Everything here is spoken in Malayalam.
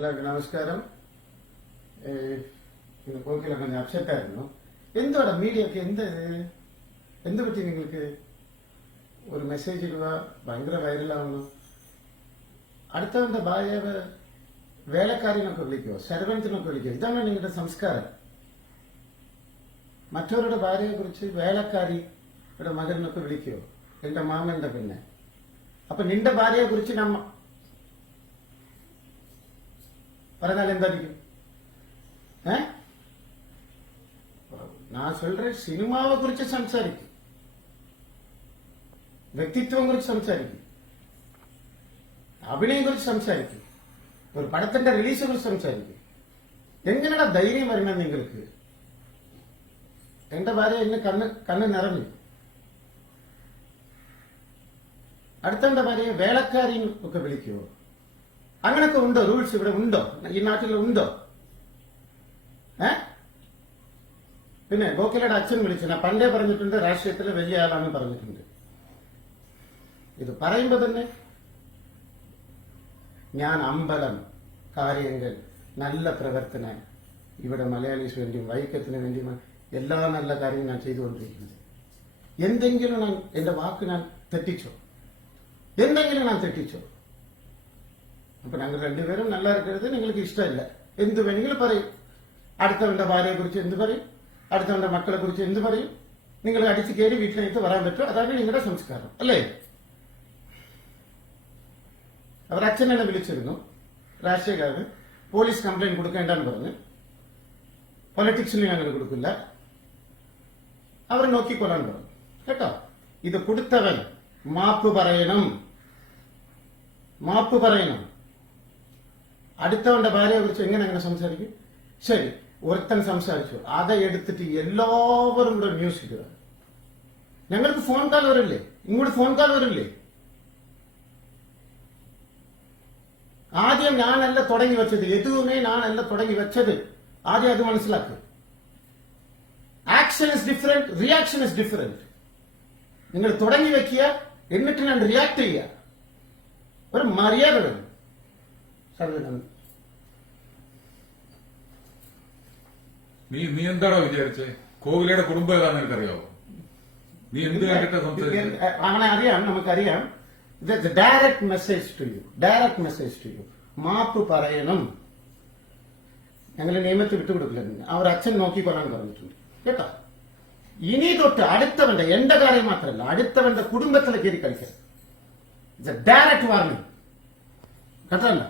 എല്ലാവർക്കും നമസ്കാരം. ഇന്ന് പോക്കിലൊക്കെ ഞാൻ അപ്സെറ്റ് ആയിരുന്നു. എന്തോടാ മീഡിയക്ക് എന്ത് പറ്റി? നിങ്ങൾക്ക് ഒരു മെസ്സേജ് ഇടുക, ഭയങ്കര വൈറലാവുന്നു. അടുത്തവന്റെ ഭാര്യയെ വേലക്കാരിനൊക്കെ വിളിക്കുവോ, സെർവന്റിനൊക്കെ വിളിക്കുവോ? ഇതാണ് നിങ്ങളുടെ സംസ്കാരം. മറ്റവരുടെ ഭാര്യയെ കുറിച്ച് വേലക്കാരിയുടെ മകനൊക്കെ വിളിക്കുവോ? എന്റെ മാമന്റെ പിന്നെ. അപ്പൊ നിന്റെ ഭാര്യയെ കുറിച്ച് നമ്മ പറഞ്ഞാൽ എന്തായിരിക്കും? நான் சொல்றேன், சினிமாவை குறித்து സംസാരിക്കും, വ്യക്തിത്വം കുറിച്ച് സംസാരിക്കും, അഭിനയം കുറിച്ച് സംസാരിക്കും, ഒരു പടത്തിന്റെ റിലീസിനെ കുറിച്ച് സംസാരിക്കും. എങ്ങനെയാ ധൈര്യം വരണം നിങ്ങൾക്ക്? എന്റെ ഭാര്യ എന്നെ കണ്ണ് നിറഞ്ഞു. അടുത്തെന്റെ ഭാര്യയെ വേലക്കാരിയും ഒക്കെ വിളിക്കുവോ? അങ്ങനൊക്കെ ഉണ്ടോ? റൂൾസ് ഇവിടെ ഉണ്ടോ? ഈ നാട്ടിൽ ഉണ്ടോ? പിന്നെ ഗോഖലെയുടെ അച്ഛൻ വിളിച്ചു. ഞാൻ പണ്ടേ പറഞ്ഞിട്ടുണ്ട്, രാഷ്ട്രീയത്തിലെ വലിയ ആളാണെന്ന് പറഞ്ഞിട്ടുണ്ട്. ഇത് പറയുമ്പോ തന്നെ ഞാൻ അമ്പലം, കാര്യങ്ങൾ, നല്ല പ്രവർത്തനം, ഇവിടെ മലയാളീസ് വേണ്ടിയും വൈക്കത്തിന് വേണ്ടിയും എല്ലാ നല്ല കാര്യങ്ങളും ഞാൻ ചെയ്തുകൊണ്ടിരിക്കുന്നത്. എന്തെങ്കിലും ഞാൻ എന്റെ വാക്ക് ഞാൻ തെറ്റിച്ചോ? എന്തെങ്കിലും ഞാൻ തെറ്റിച്ചോ? അപ്പൊ ഞങ്ങൾ രണ്ടുപേരും നല്ല ഇരിക്കരുത്, നിങ്ങൾക്ക് ഇഷ്ടമില്ല, എന്ത് വേണമെങ്കിലും പറയും. അടുത്തവന്റെ ഭാര്യയെ കുറിച്ച് എന്ത് പറയും, അടുത്തവന്റെ മക്കളെ കുറിച്ച് എന്ത് പറയും? നിങ്ങൾ അടിച്ചു കയറി വീട്ടിലേക്ക് വരാൻ പറ്റും. അതാണ് നിങ്ങളുടെ സംസ്കാരം, അല്ലേ? അവർ അച്ഛനെന്നെ വിളിച്ചിരുന്നു, രാഷ്ട്രീയക്കാരന്. പോലീസ് കംപ്ലൈന്റ് കൊടുക്കേണ്ടെന്ന് പറഞ്ഞ്, പൊളിറ്റിക്സിന് ഞങ്ങൾ കൊടുക്കില്ല, അവർ നോക്കിക്കൊള്ളാൻ പറഞ്ഞു. കേട്ടോ? ഇത് കൊടുത്തവൻ മാപ്പ് പറയണം, മാപ്പ് പറയണം. അടുത്തവന്റെ ഭാര്യയെ കുറിച്ച് എങ്ങനെ സംസാരിക്കും? ശരി, ഒരുത്തൻ സംസാരിച്ചു, அதை എടുത്തിട്ട് എല്ലാവരും കൂടെ ന്യൂസ് ഇടുക. ഞങ്ങൾക്ക് ഫോൺ കാൾ വരില്ലേ? ഇങ്ങോട്ട് ഫോൺ കാൾ വരില്ലേ? ആദ്യം ഞാനല്ല തുടങ്ങി വെച്ചത്, എതുവുമേ ഞാനല്ല തുടങ്ങി വെച്ചത്. ആദ്യം അത് മനസ്സിലാക്കുക. Action is different, reaction is different. നിങ്ങൾ തുടങ്ങി വെക്കുക, എന്നിട്ട് ഞാൻ റിയാക്ട് ചെയ്യുക. ഒരു മര്യാദ വേണം. നീ എന്താണോ വിചാരിച്ചേ? കോഹ്ലിയുടെ കുടുംബം ഏതാന്ന് എനിക്കറിയാവോ? നീ എന്ത് കണ്ടിട്ടാ സംസാരിച്ചത്? അവനെ അറിയാം, നമുക്കറിയാം. Direct message to you, direct message to you. മാപ്പ് പറയണം. ഞങ്ങൾ നിയമത്തിൽ വിട്ടുകൊടുക്കില്ല. അവർ അച്ഛൻ നോക്കിക്കൊള്ളാൻ പറഞ്ഞിട്ടുണ്ട്. കേട്ടോ? ഇനി തൊട്ട് അടുത്തവന്റെ, എന്റെ കാര്യം മാത്രമല്ല, അടുത്തവന്റെ കുടുംബത്തിലെ കയറി കളിക്കാൻ. Direct warning. കേട്ടല്ല?